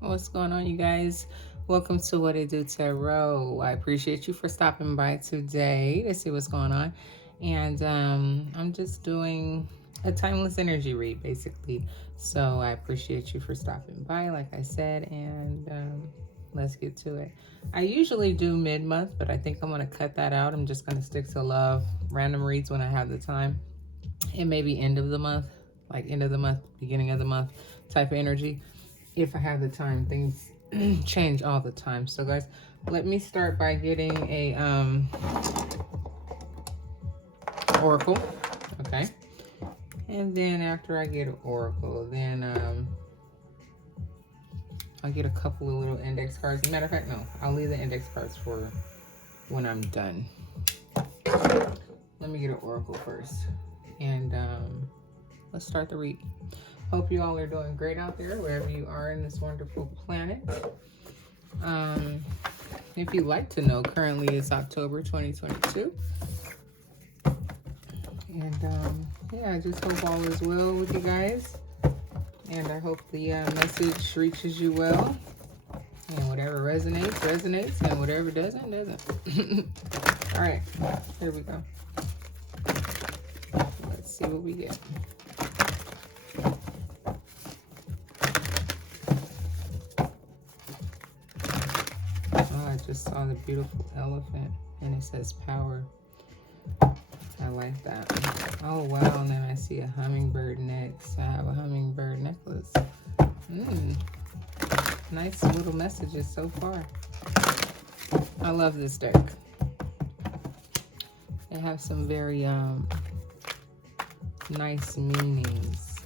What's going on, you guys? Welcome to What It Do Tarot. I appreciate you for stopping by today to see what's going on. And I'm just doing a timeless energy read, basically. So I appreciate you for stopping by, like I said, and let's get to it. I usually do mid month, but I think I'm going to cut that out. I'm just going to stick to love, random reads when I have the time, and maybe end of the month, like end of the month, beginning of the month type of energy if I have the time. Things change all the time. So guys, let me start by getting a oracle. Okay. And then after I get an oracle, then I'll get a couple of little index cards. Matter of fact, no, I'll leave the index cards for when I'm done. Let me get an oracle first. And let's start the read. Hope you all are doing great out there, wherever you are in this wonderful planet. Um, if you'd like to know, currently it's October 2022. And yeah, I just hope all is well with you guys. And I hope the message reaches you well. And whatever resonates, resonates. And whatever doesn't, doesn't. All right, here we go. Let's see what we get. Oh, I just saw the beautiful elephant. And it says power. I like that. Oh, wow. And then I see a hummingbird next. I have a hummingbird necklace. Nice little messages so far. I love this deck. They have some very nice meanings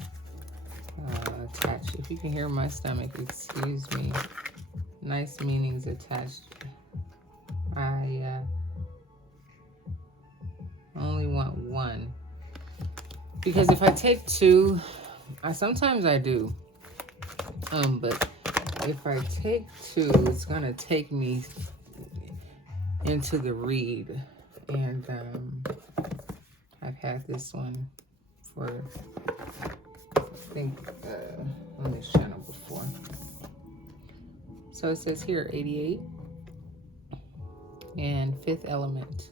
attached. If you can hear my stomach, excuse me. Nice meanings attached. I only want one. Because if I take two, sometimes I do. But if I take two, it's gonna take me into the read. And I've had this one for I think on this channel before. So it says here 88 and fifth element.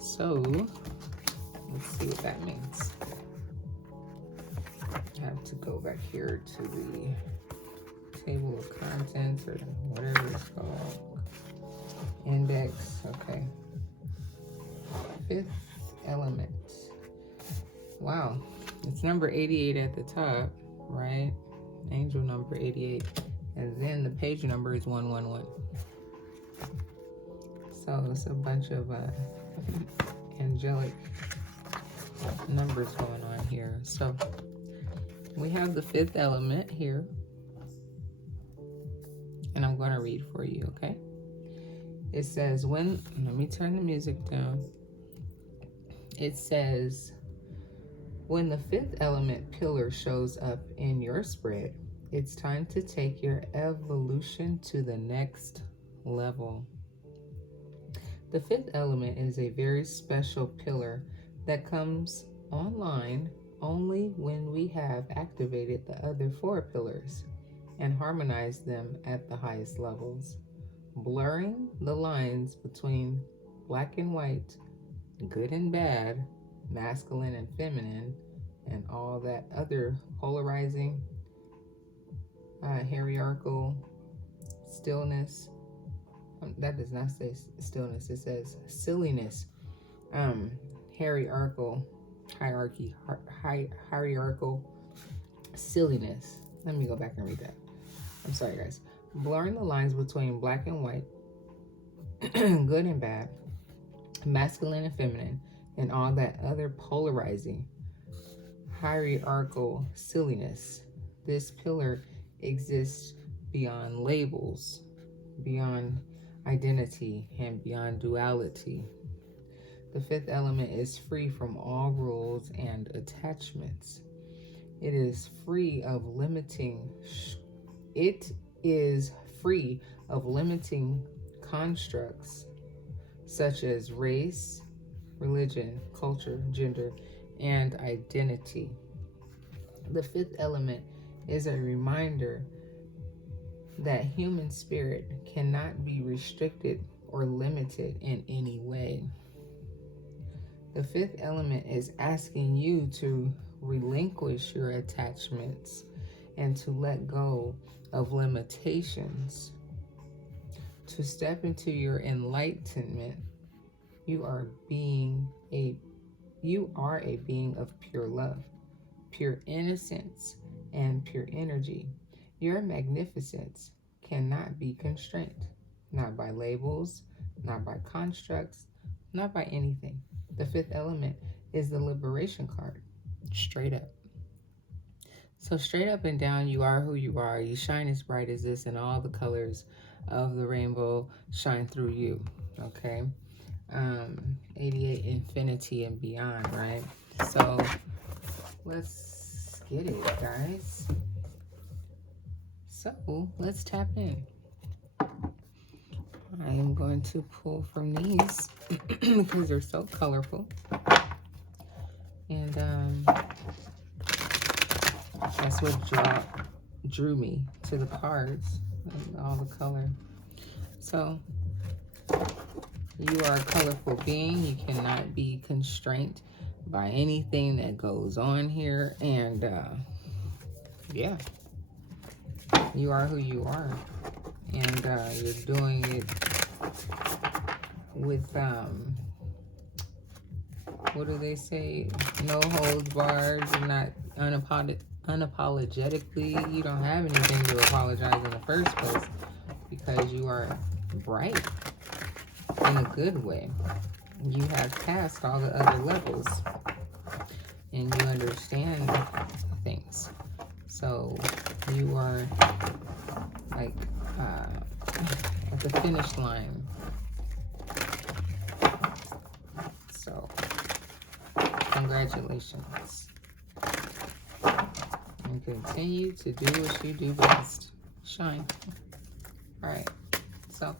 So let's see what that means. I have to go back here to the table of contents or whatever it's called. Index, okay. Fifth element. Wow, it's number 88 at the top, right? Angel number 88. And then the page number is 111. So it's a bunch of angelic numbers going on here. So we have the fifth element here. And I'm going to read for you, okay? It says, let me turn the music down. It says, when the fifth element pillar shows up in your spread, it's time to take your evolution to the next level. The fifth element is a very special pillar that comes online only when we have activated the other four pillars and harmonized them at the highest levels, blurring the lines between black and white, good and bad, masculine and feminine, and all that other polarizing, hierarchical stillness. That does not say stillness, it says silliness. Hierarchical silliness. Let me go back and read that. I'm sorry, guys. Blurring the lines between black and white, good and bad, masculine and feminine, and all that other polarizing, hierarchical silliness. This pillar exists beyond labels, beyond identity, and beyond duality. The fifth element is free from all rules and attachments. It is free of limiting constructs such as race, religion, culture, gender, and identity. The fifth element is a reminder that human spirit cannot be restricted or limited in any way. The fifth element is asking you to relinquish your attachments and to let go of limitations. To step into your enlightenment, you are a being of pure love, pure innocence, and pure energy. Your magnificence cannot be constrained, not by labels, not by constructs, not by anything. The fifth element is the liberation card, straight up. So straight up and down, you are who you are. You shine as bright as this, and all the colors of the rainbow shine through you, okay? 88 infinity and beyond, right? So let's get it, guys. So let's tap in. I am going to pull from these because they're so colorful. And that's what drew me to the cards and all the color. So you are a colorful being. You cannot be constrained by anything that goes on here. And yeah, you are who you are. And you're doing it with, what do they say? No holds barred. You're not unapologetically. You don't have anything to apologize in the first place because you are bright in a good way. You have passed all the other levels and you understand things. So you are like at the finish line. So congratulations. And continue to do what you do best. Shine. All right. So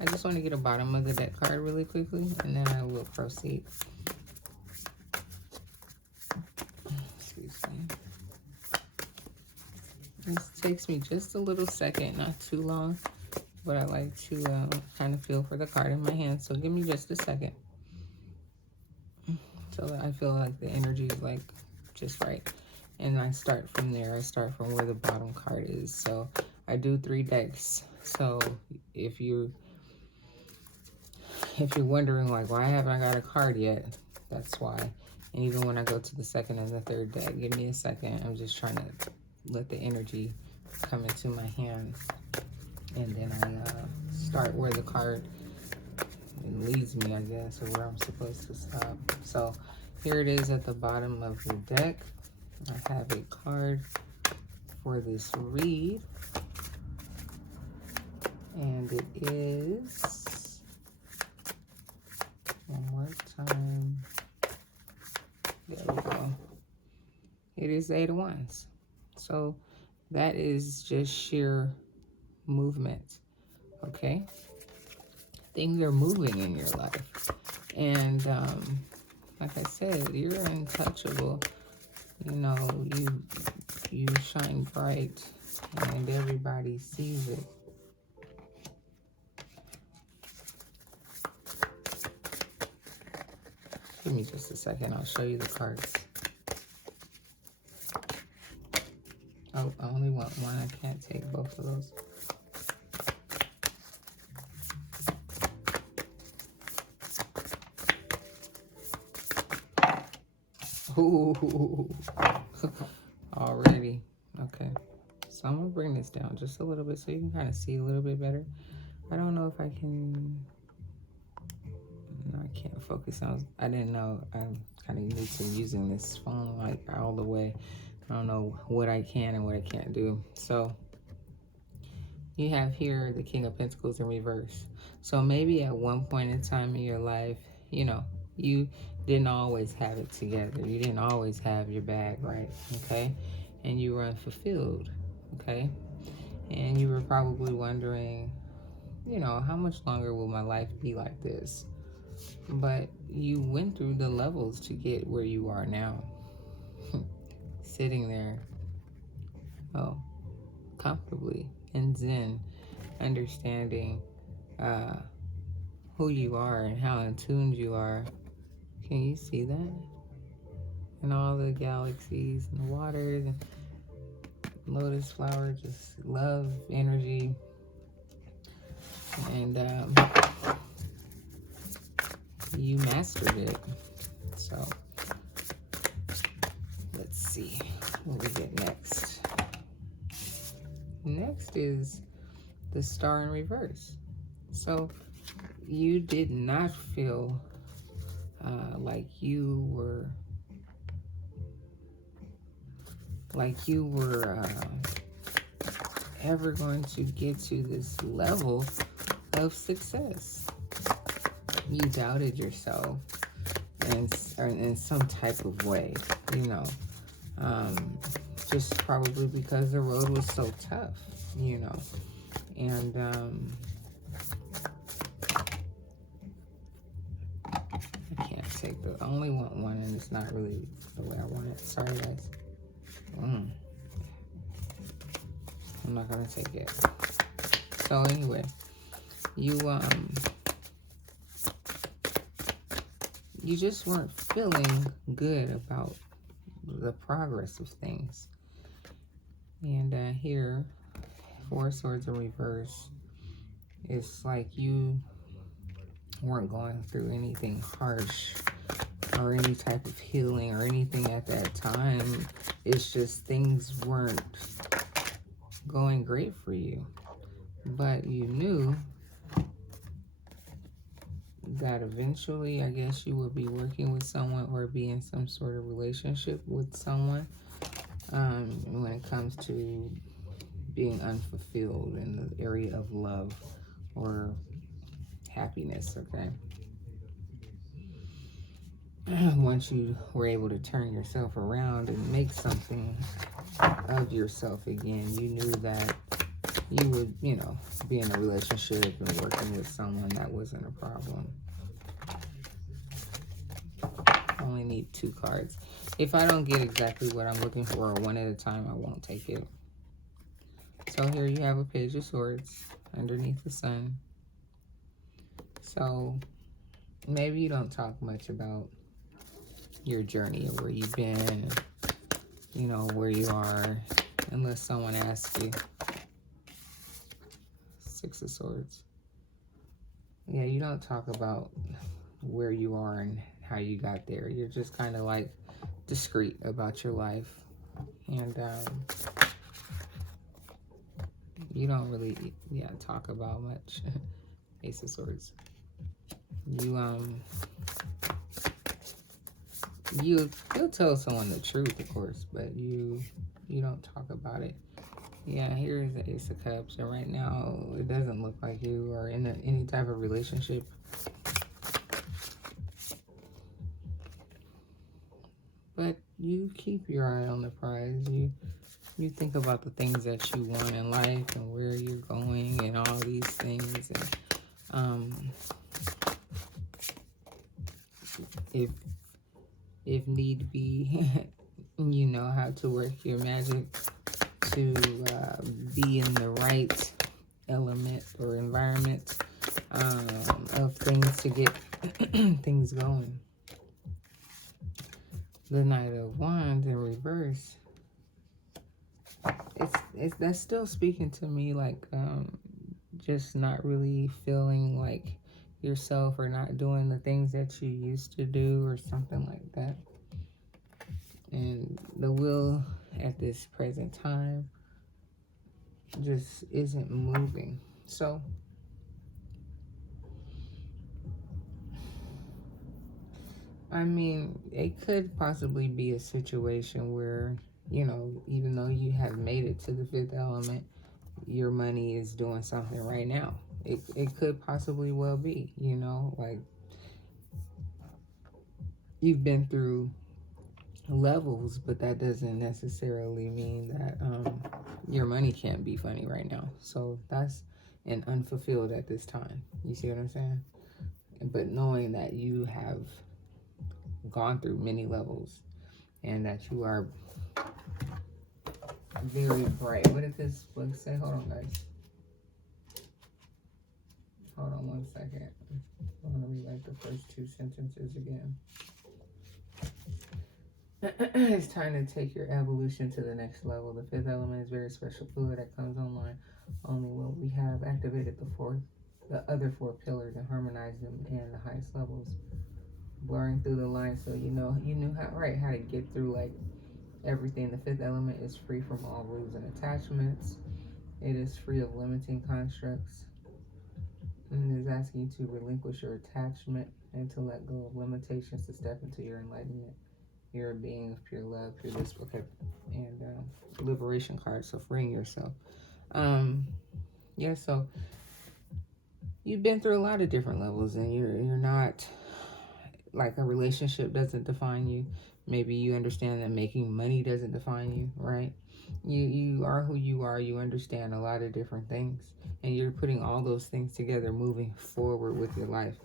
I just want to get a bottom of the deck card really quickly, and then I will proceed. Excuse me. This takes me just a little second, not too long, but I like to kind of feel for the card in my hand. So give me just a second. So that I feel like the energy is like just right. And I start from there. I start from where the bottom card is. So I do 3 decks. So if you're wondering like, why haven't I got a card yet? That's why. And even when I go to the second and the third deck, give me a second. I'm just trying to let the energy come into my hand. And then I start where the card leads me, I guess, or where I'm supposed to stop. So here it is at the bottom of the deck. I have a card for this read. And it is, one more time, there we go. It is 8 of Wands. So that is just sheer movement, okay? Things are moving in your life. And like I said, you're untouchable. You know, you shine bright and everybody sees it. Give me just a second. I'll show you the cards. Oh, I only want one. I can't take both of those. Ooh. Already. Okay. So I'm going to bring this down just a little bit so you can kind of see a little bit better. I don't know if I can... No, I can't focus on... I didn't know. I'm kind of new to using this phone like all the way. I don't know what I can and what I can't do. So you have here the King of Pentacles in reverse. So maybe at one point in time in your life, you know, you didn't always have it together. You didn't always have your bag right, okay? And you were unfulfilled, okay? And you were probably wondering, you know, how much longer will my life be like this? But you went through the levels to get where you are now. Sitting there. Oh, comfortably in Zen, understanding who you are and how in tune you are. Can you see that? And all the galaxies and the waters and lotus flower, just love, energy. And you mastered it. So let's see what we get next. Next is the star in reverse. So you did not feel like you were ever going to get to this level of success. You doubted yourself in some type of way, you know, just probably because the road was so tough, you know, and I can't take I only want one, and it's not really the way I want it. Sorry, guys. I'm not gonna take it. So anyway, you just weren't feeling good about the progress of things. And here, Four Swords in reverse, it's like you weren't going through anything harsh or any type of healing or anything at that time. It's just things weren't going great for you. But you knew that eventually, I guess, you would be working with someone or be in some sort of relationship with someone when it comes to being unfulfilled in the area of love or happiness, okay? Once you were able to turn yourself around and make something of yourself again, you knew that you would, you know, be in a relationship and working with someone. That wasn't a problem. I only need 2 cards. If I don't get exactly what I'm looking for, or one at a time, I won't take it. So here you have a Page of Swords underneath the sun. So maybe you don't talk much about your journey or where you've been, and, you know, where you are, unless someone asks you. 6 of Swords. Yeah, you don't talk about where you are and how you got there. You're just kind of like discreet about your life. And you don't really, talk about much. Ace of Swords. You'll tell someone the truth, of course, but you don't talk about it. Yeah, here's the Ace of Cups, and right now it doesn't look like you are in any type of relationship. But you keep your eye on the prize. You think about the things that you want in life and where you're going and all these things. And if need be, you know how to work your magic to be in the right element or environment of things to get things going. The Knight of Wands in reverse. That's still speaking to me like just not really feeling like yourself or not doing the things that you used to do or something like that. And the will at this present time just isn't moving. So I mean, it could possibly be a situation where, you know, even though you have made it to the 5th element, your money is doing something right now. It could possibly well be, you know, like you've been through levels, but that doesn't necessarily mean that your money can't be funny right now. So that's an unfulfilled at this time. You see what I'm saying? But knowing that you have gone through many levels and that you are very bright. What if this book say, hold on guys. Hold on 1 second. I'm going to rewrite the first 2 sentences again. It's time to take your evolution to the next level. The 5th element is very special fluid that comes online only when we have activated the other 4 pillars and harmonized them in the highest levels. Blurring through the lines, so you knew how to get through like everything. The 5th element is free from all rules and attachments. It is free of limiting constructs. And is asking you to relinquish your attachment and to let go of limitations to step into your enlightenment. You're a being of pure love, pure bliss. Okay, and liberation card, so freeing yourself. Yeah, so you've been through a lot of different levels, and you're not like a relationship doesn't define you. Maybe you understand that making money doesn't define you, right? You are who you are. You understand a lot of different things, and you're putting all those things together, moving forward with your life.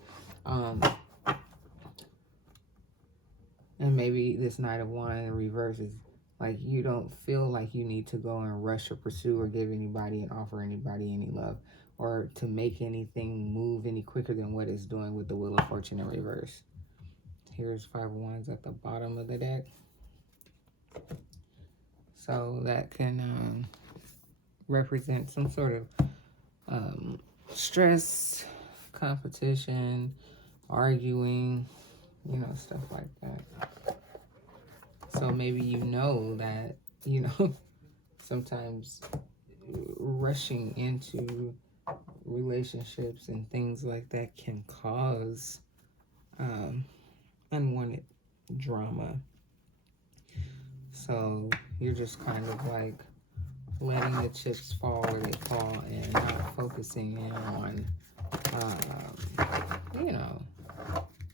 And maybe this Knight of Wands in reverse is like you don't feel like you need to go and rush or pursue or give anybody and offer anybody any love or to make anything move any quicker than what it's doing with the Wheel of Fortune in reverse. Here's 5 of Wands at the bottom of the deck. So that can represent some sort of stress, competition, arguing, stuff like that. So maybe that, sometimes rushing into relationships and things like that can cause unwanted drama. So you're just kind of like letting the chips fall where they fall and not focusing in on,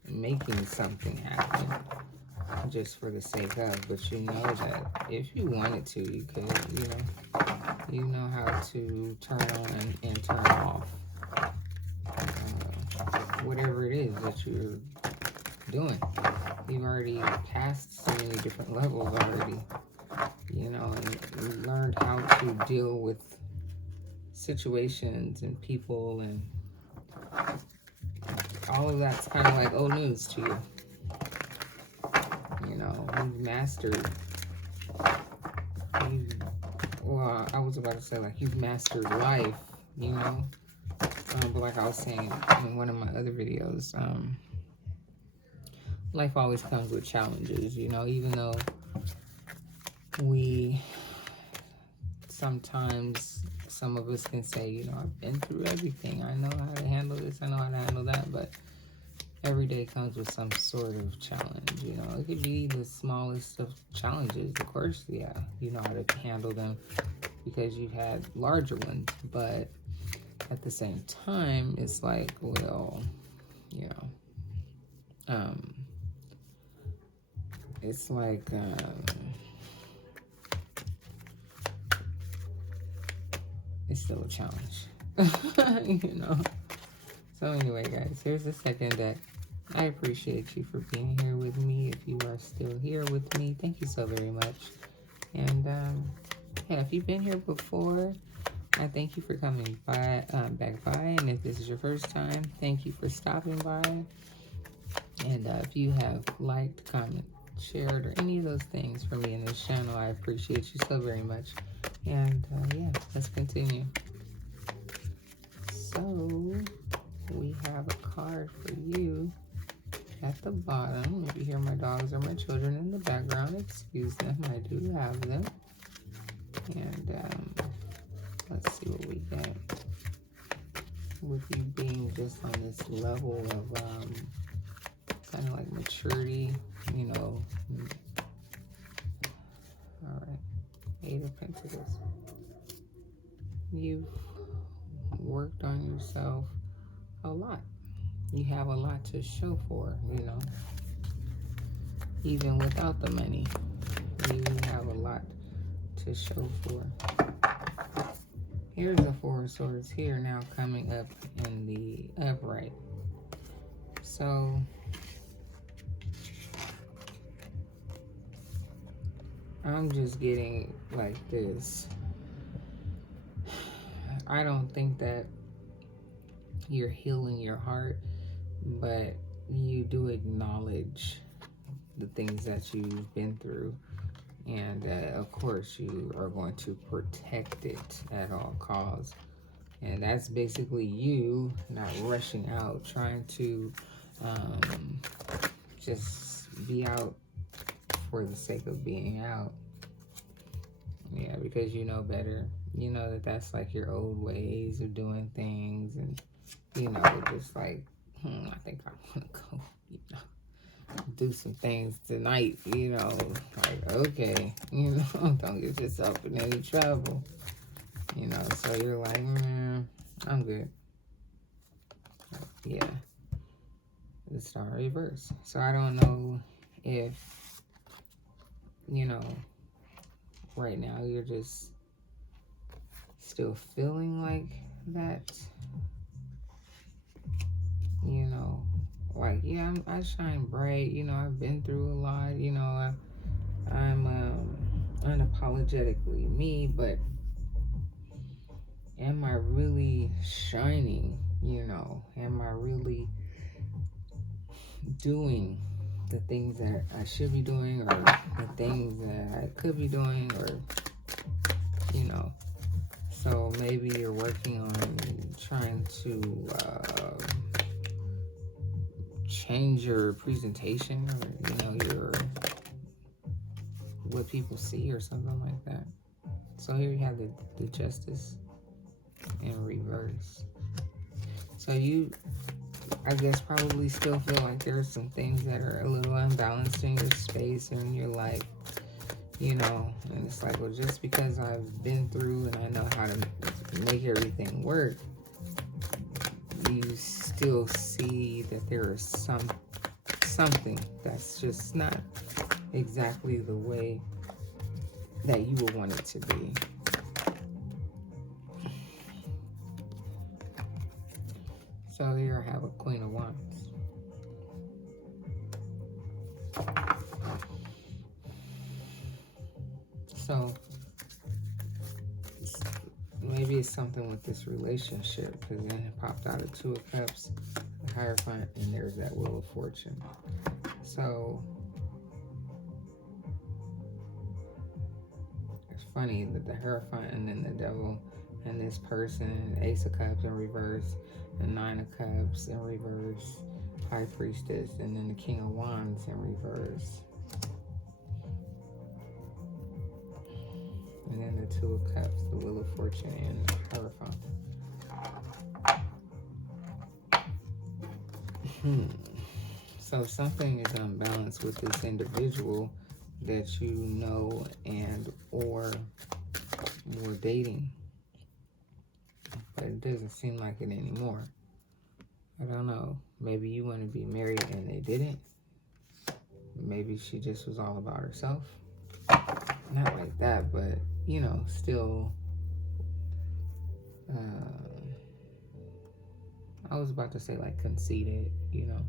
making something happen just for the sake of. But you know that if you wanted to, you could, you know how to turn on and turn off whatever it is that you're doing. You've already passed so many different levels already, and learned how to deal with situations and people, and all of that's kind of like old news to you. You've mastered, I was about to say like you've mastered life, but like I was saying in one of my other videos, life always comes with challenges, even though sometimes some of us can say, I've been through everything. I know how to handle this. I know how to handle that. But every day comes with some sort of challenge. It could be the smallest of challenges. Of course, yeah, you know how to handle them because you've had larger ones. But at the same time, it's like, well, it's like, it's still a challenge, So anyway, guys, here's the second deck. I appreciate you for being here with me. If you are still here with me, thank you so very much. And yeah, if you've been here before, I thank you for coming back by. And if this is your first time, thank you for stopping by. And if you have liked, comment, shared, or any of those things for me in this channel, I appreciate you so very much. And yeah, let's continue. So we have a card for you at the bottom. If you hear my dogs or my children in the background, excuse them. I do have them. And let's see what we get. With you being just on this level of kind of like maturity, All right. 8 of Pentacles. You've worked on yourself a lot. You have a lot to show for, Even without the money, you have a lot to show for. Here's the 4 of Swords here now coming up in the upright. So I'm just getting like this. I don't think that you're healing your heart, but you do acknowledge the things that you've been through. And of course, you are going to protect it at all costs. And that's basically you not rushing out, trying to just be out for the sake of being out. Yeah, because you know better. You know that that's like your old ways of doing things. And, you know, just like, I think I want to go, you know, do some things tonight, you know, like, okay, you know, don't get yourself in any trouble, you know, so you're like, I'm good. Yeah, the star reverse. So I don't know if, you know, right now you're just still feeling like that, you know, like, yeah, I shine bright, you know, I've been through a lot, you know, I'm unapologetically me, but am I really shining, you know, am I really doing the things that I should be doing, or the things that I could be doing, or, you know, so maybe you're working on trying to change your presentation, or, you know, your what people see or something like that. So here you have the justice in reverse. So you, I guess, probably still feel like there's some things that are a little unbalanced in your space and in your life, you know, and it's like, well, just because I've been through and I know how to make everything work, you still see that there is something that's just not exactly the way that you would want it to be. So here I have a Queen of Wands. So maybe it's something with this relationship, because then it popped out of Two of Cups, the Hierophant, and there's that Wheel of Fortune. So it's funny that the Hierophant and then the Devil and this person, Ace of Cups in reverse, the Nine of Cups in reverse, High Priestess, and then the King of Wands in reverse. And then the Two of Cups, the Wheel of Fortune, and the Hierophant. So something is unbalanced with this individual that you know and or were dating. But it doesn't seem like it anymore. I don't know. Maybe you want to be married and they didn't. Maybe she just was all about herself. Not like that, but, you know, still... I was about to say, like, conceited, you know.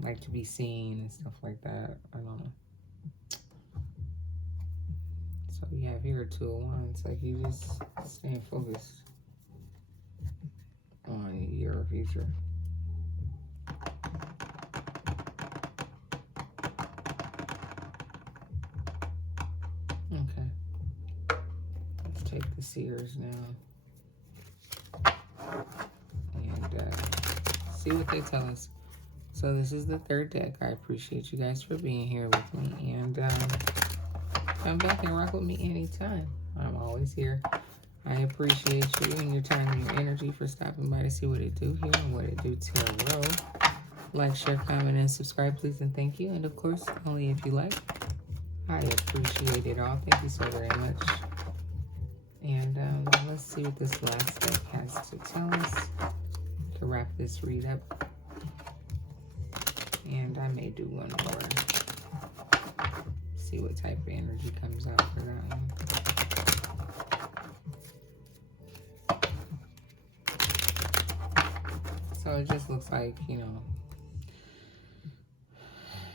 Like to be seen and stuff like that. I don't know. So you have here Two of Wands. Like, you just staying focused on your future. Okay. Let's take the Seers now. And see what they tell us. So this is the third deck. I appreciate you guys for being here with me. And come back and rock with me anytime. I'm always here. I appreciate you and your time and your energy for stopping by to see what it do here and what it do tarot. Like, share, comment, and subscribe, please, and thank you. And of course, only if you like. I appreciate it all. Thank you so very much. And let's see what this last deck has to tell us to wrap this read up. And I may do one more. See what type of energy comes out for that one. So it just looks like, you know,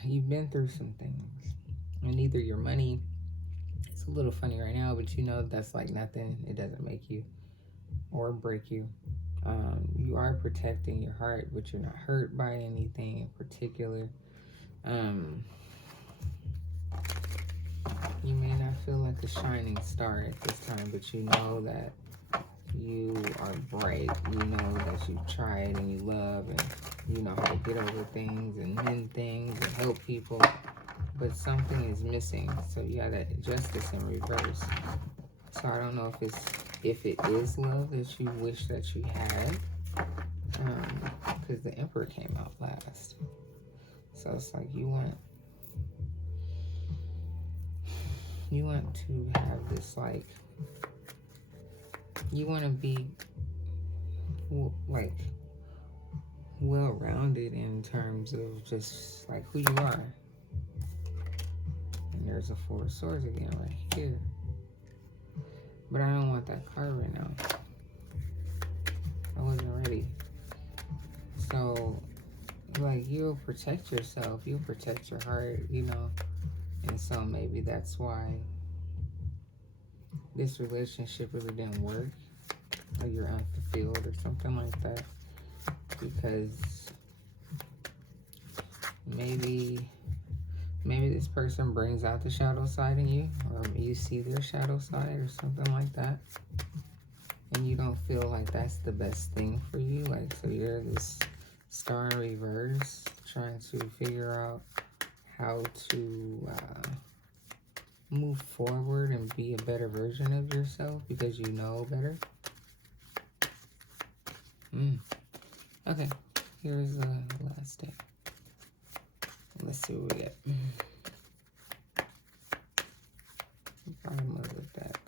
you've been through some things. And either your money, it's a little funny right now, but you know that's like nothing. It doesn't make you or break you. You are protecting your heart, but you're not hurt by anything in particular. Um, you may not feel like a shining star at this time, but you know that you are bright. You know that you tried and you love and you know how to get over things and mend things and help people. But something is missing, so you got that justice in reverse. So I don't know if it is love that you wish that you had, because the Emperor came out last. So it's like you want to have this, like, you want to be like well-rounded in terms of just like who you are. And there's a Four of Swords again right here. But I don't want that card right now. I wasn't ready. So, like, you'll protect yourself. You'll protect your heart, you know. And so maybe that's why this relationship really didn't work. Or you're unfulfilled or something like that. Because maybe this person brings out the shadow side in you, or you see their shadow side or something like that, and you don't feel like that's the best thing for you. Like, so you're this star in reverse trying to figure out how to move forward and be a better version of yourself because you know better. Okay, here's the last step. Let's see what we get. Bottom of the deck.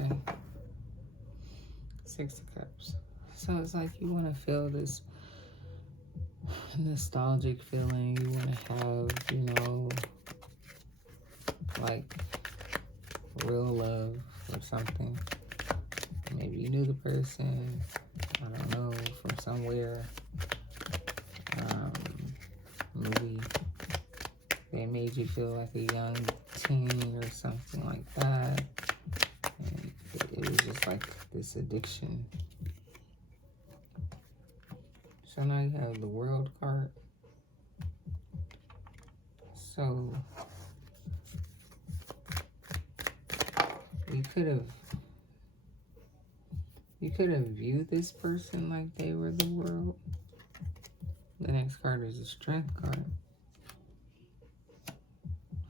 Okay. Six of Cups. So it's like you want to feel this nostalgic feeling. You want to have, you know, like real love or something. Maybe you knew the person, I don't know, from somewhere. Maybe they made you feel like a young teen or something like that. And it was just like this addiction. So now you have the World card. So you could have viewed this person like they were the world. The next card is the Strength card.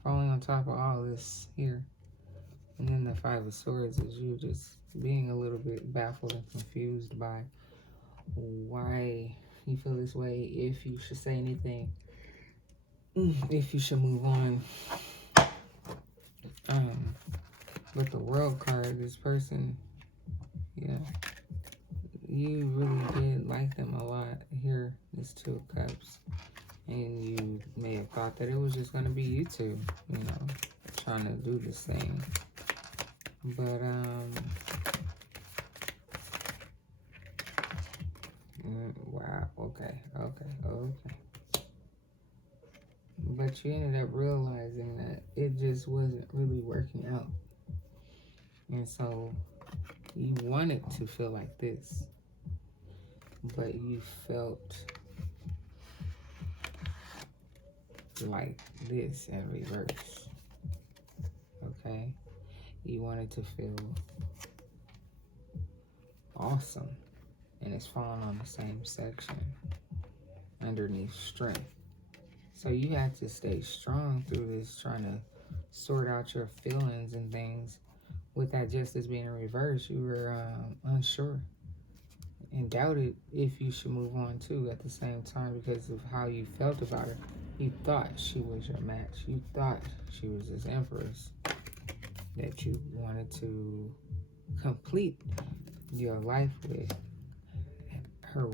Falling on top of all this here. And then the Five of Swords is you just being a little bit baffled and confused by why you feel this way, if you should say anything, if you should move on. But the World card, this person, yeah, you really did like them a lot. Here, this Two of Cups. And you may have thought that it was just going to be you two, you know, trying to do this thing. But, wow, okay. But you ended up realizing that it just wasn't really working out. And so you wanted to feel like this, but you felt like this in reverse. Okay? You wanted to feel awesome, and it's falling on the same section underneath strength. So you had to stay strong through this, trying to sort out your feelings and things. With that justice being in reverse, you were unsure and doubted if you should move on too at the same time because of how you felt about her. You thought she was your match. You thought she was this empress that you wanted to complete your life with, her,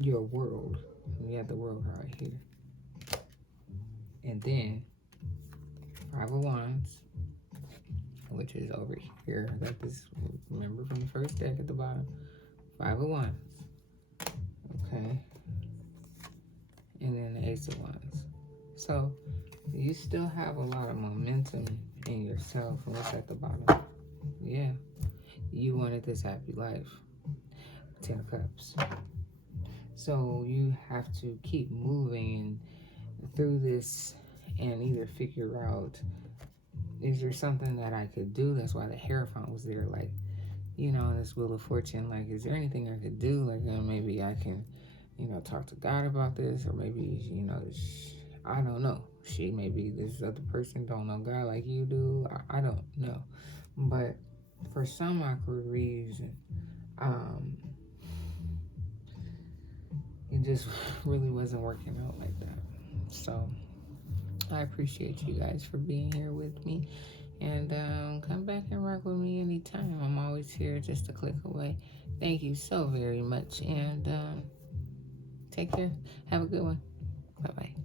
your world. We have the world right here. And then 5 of Wands, which is over here. I got this, remember, from the first deck at the bottom. 5 of Wands. Okay. And then the Ace of Wands. So you still have a lot of momentum in yourself. What's at the bottom? Yeah. You wanted this happy life. 10 of Cups. So you have to keep moving through this and either figure out, is there something that I could do? That's why the Hierophant was there. Like, you know, this Wheel of Fortune, like, is there anything I could do? Like, maybe I can, you know, talk to God about this, or maybe, you know, I don't know. Maybe this other person don't know God like you do. I don't know. But for some awkward reason, it just really wasn't working out like that. So I appreciate you guys for being here with me. And come back and rock with me anytime. I'm always here, just a click away. Thank you so very much. And take care. Have a good one. Bye-bye.